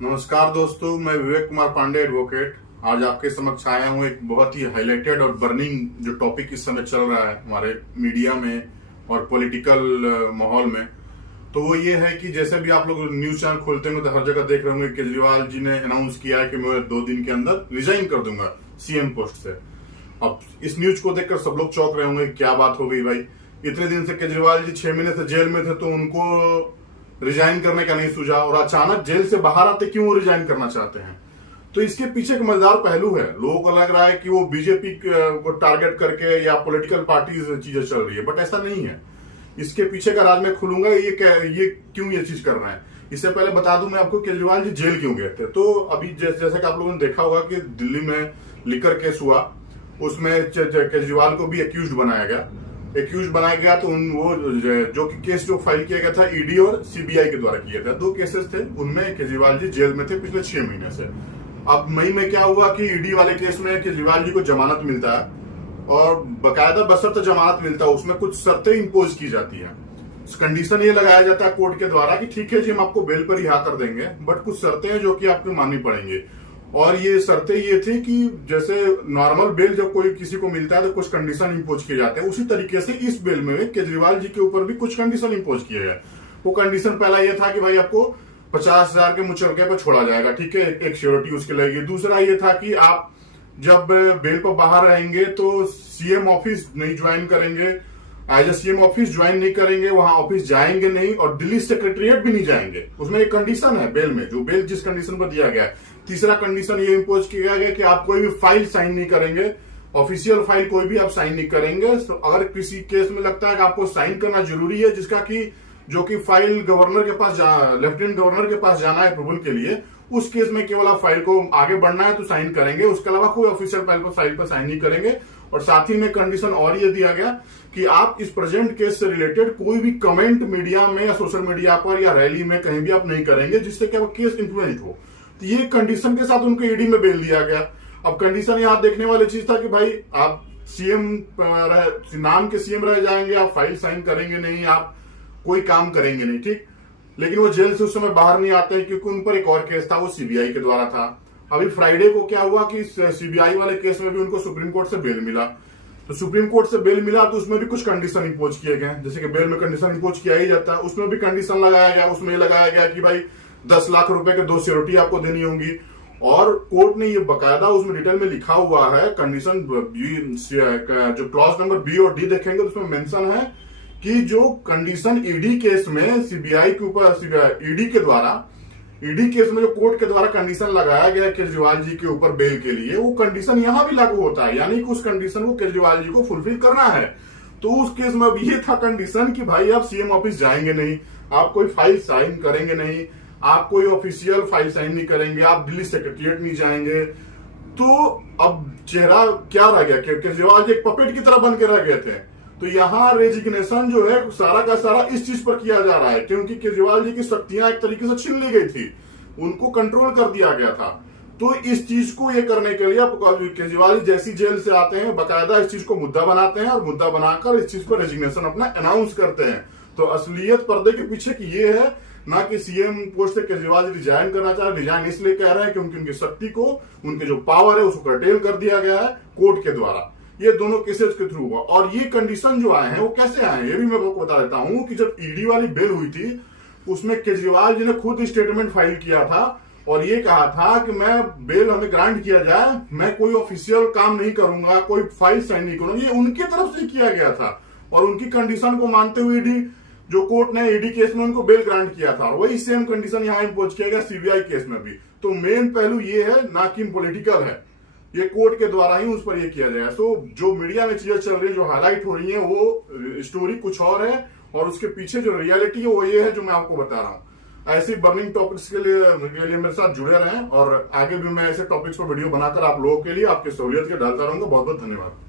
नमस्कार दोस्तों, मैं विवेक कुमार पांडे एडवोकेट आज आपके समक्ष आया हूँ एक बहुत ही हाईलाइटेड और बर्निंग जो टॉपिक इस समय चल रहा है हमारे मीडिया में और पॉलिटिकल माहौल में। तो वो ये है कि जैसे भी आप लोग न्यूज चैनल खोलते होंगे तो हर जगह देख रहे होंगे केजरीवाल जी ने अनाउंस किया है कि मैं 2 दिन के अंदर रिजाइन कर दूंगा सीएम पोस्ट से। अब इस न्यूज को देखकर सब लोग चौंक रहे होंगे, क्या बात हो गई भाई। इतने दिन से केजरीवाल जी 6 महीने से जेल में थे तो उनको रिजाइन करने का नहीं सूझा और अचानक जेल से बाहर आते क्यों रिजाइन करना चाहते हैं। तो इसके पीछे एक मजेदार पहलू है। लोगों को लग रहा है कि वो बीजेपी को टारगेट करके या पॉलिटिकल पार्टी चीजें चल रही है, बट ऐसा नहीं है। इसके पीछे का राज मैं खुलूंगा ये क्यों ये चीज कर रहे हैं। इससे पहले बता दूं मैं आपको केजरीवाल जी जेल क्यों गए थे। तो अभी जैसे कि आप लोगों ने देखा होगा कि दिल्ली में लिकर केस हुआ, उसमें केजरीवाल को भी एक्यूज बनाया गया। तो वो जो कि केस जो फाइल किया गया था ईडी और सीबीआई के द्वारा किया था, 2 केसेस थे, उनमें केजरीवाल जी जेल में थे पिछले 6 महीने से। अब मई में क्या हुआ कि ईडी वाले केस में केजरीवाल जी को जमानत मिलता है और बकायदा बशर्ते जमानत मिलता है उसमें कुछ शर्तें इंपोज की जाती है। कंडीशन ये लगाया जाता है कोर्ट के द्वारा कि ठीक है जी हम आपको बेल पर रिहा कर देंगे, बट कुछ शर्तें हैं जो कि आपको माननी पड़ेंगी। और ये शर्तें ये थी कि जैसे नॉर्मल बेल जब कोई किसी को मिलता है तो कुछ कंडीशन इंपोज किए जाते हैं, उसी तरीके से इस बेल में केजरीवाल जी के ऊपर भी कुछ कंडीशन इंपोज किए गए। वो कंडीशन पहला ये था कि भाई आपको 50,000 के मुचलके पर छोड़ा जाएगा, ठीक है, एक श्योरिटी उसके लगेगी। दूसरा ये था कि आप जब बेल पर बाहर रहेंगे तो सीएम ऑफिस नहीं ज्वाइन करेंगे, as a CM office join नहीं करेंगे, वहां ऑफिस जाएंगे नहीं और दिल्ली सेक्रेटरिएट भी नहीं जाएंगे। उसमें एक कंडीशन है बेल में, जो बेल जिस कंडीशन पर दिया गया है। तीसरा कंडीशन ये इंपोज किया गया कि आप कोई भी फाइल साइन नहीं करेंगे, ऑफिशियल फाइल कोई भी आप साइन नहीं करेंगे। तो अगर किसी केस में लगता है कि आपको साइन करना जरूरी है, जिसका कि जो कि फाइल गवर्नर के पास लेफ्टिनेंट गवर्नर के पास जाना है अप्रूवल के लिए, उस केस में केवल आप फाइल को आगे बढ़ना है तो साइन करेंगे, उसके अलावा कोई ऑफिशियल फाइल पर साइन नहीं करेंगे। और साथ ही में कंडीशन और ये दिया गया कि आप इस प्रेजेंट केस से रिलेटेड कोई भी कमेंट मीडिया में या सोशल मीडिया पर या रैली में कहीं भी आप नहीं करेंगे जिससे कि केस इन्फ्लुएंस हो। तो ये कंडीशन के साथ उनको ईडी में बेल दिया गया। अब कंडीशन यहाँ देखने वाली चीज था कि भाई आप सीएम नाम के सीएम रह जाएंगे, आप फाइल साइन करेंगे नहीं, आप कोई काम करेंगे नहीं, ठीक। लेकिन वो जेल से उस समय बाहर नहीं आते हैं क्योंकि उन पर एक और केस था, वो सीबीआई के द्वारा था। अभी फ्राइडे को क्या हुआ कि सीबीआई वाले केस में भी उनको सुप्रीम कोर्ट से बेल मिला। तो सुप्रीम कोर्ट से बेल मिला तो उसमें भी कुछ कंडीशन इंपोज किए गए, जैसे कि बेल में कंडीशन इंपोज किया ही जाता है, उसमें भी कंडीशन लगाया गया। उसमें लगाया गया कि भाई 10 लाख रुपए के 2 सिक्योरिटी आपको देनी होंगी। और कोर्ट ने ये बकायदा उसमें डिटेल में लिखा हुआ है कंडीशन, जो क्लॉज नंबर बी और डी देखेंगे तो उसमें मेंशन है कि जो कंडीशन ईडी केस में सीबीआई के ऊपर ईडी केस में जो कोर्ट के द्वारा कंडीशन लगाया गया केजरीवाल जी के ऊपर बेल के लिए, वो कंडीशन यहां भी लागू होता है, यानी कि उस कंडीशन को केजरीवाल जी को फुलफिल करना है। तो उस केस में भी ये था कंडीशन कि भाई आप सीएम ऑफिस जाएंगे नहीं, आप कोई फाइल साइन करेंगे नहीं, आप कोई ऑफिशियल फाइल साइन नहीं करेंगे, आप दिल्ली सेक्रेटरिएट नहीं जाएंगे। तो अब चेहरा क्या रह गया, केजरीवाल जी एक पपेट की तरह बन के रह गए थे। तो यहाँ रेजिग्नेशन जो है सारा का सारा इस चीज पर किया जा रहा है क्योंकि केजरीवाल जी की शक्तियां एक तरीके से छीन ली गई थी, उनको कंट्रोल कर दिया गया था। तो इस चीज को ये करने के लिए केजरीवाल जैसी जेल से आते हैं बकायदा इस चीज को मुद्दा बनाते हैं और मुद्दा बनाकर इस चीज पर रेजिग्नेशन अपना अनाउंस करते हैं। तो असलियत पर्दे के पीछे की ये है, ना कि सीएम पोस्ट से केजरीवाल जी रिजाइन करना चाह रहे। रिजाइन इसलिए कह रहे हैं क्योंकि उनकी शक्ति को, उनके जो पावर है उसको कर्टेल कर दिया गया है कोर्ट के द्वारा। ये दोनों केसेस के थ्रू हुआ। और ये कंडीशन जो आए हैं वो कैसे आए हैं ये भी मैं आपको बता देता हूं कि जब ईडी वाली बेल हुई थी उसमें केजरीवाल जी ने खुद स्टेटमेंट फाइल किया था और ये कहा था कि मैं बेल हमें ग्रांट किया जाए, मैं कोई ऑफिशियल काम नहीं करूंगा, कोई फाइल साइन नहीं करूंगा। ये उनकी तरफ से किया गया था और उनकी कंडीशन को मानते हुए ईडी जो कोर्ट ने ईडी केस में उनको बेल ग्रांट किया था और वही सेम कंडीशन यहाँ इंपोज किया गया सीबीआई केस में भी। तो मेन पहलू ये है, ना कि पॉलिटिकल है, ये कोर्ट के द्वारा ही उस पर ये किया जाएगा। तो जो मीडिया में चीजें चल रही है, जो हाईलाइट हो रही है, वो स्टोरी कुछ और है और उसके पीछे जो रियलिटी है वो ये है जो मैं आपको बता रहा हूँ। ऐसी बर्निंग टॉपिक्स के लिए मेरे साथ जुड़े रहें और आगे भी मैं ऐसे टॉपिक्स पर वीडियो बनाकर आप लोगों के लिए आपकी सहूलियत के डालता रहूंगा। बहुत बहुत धन्यवाद।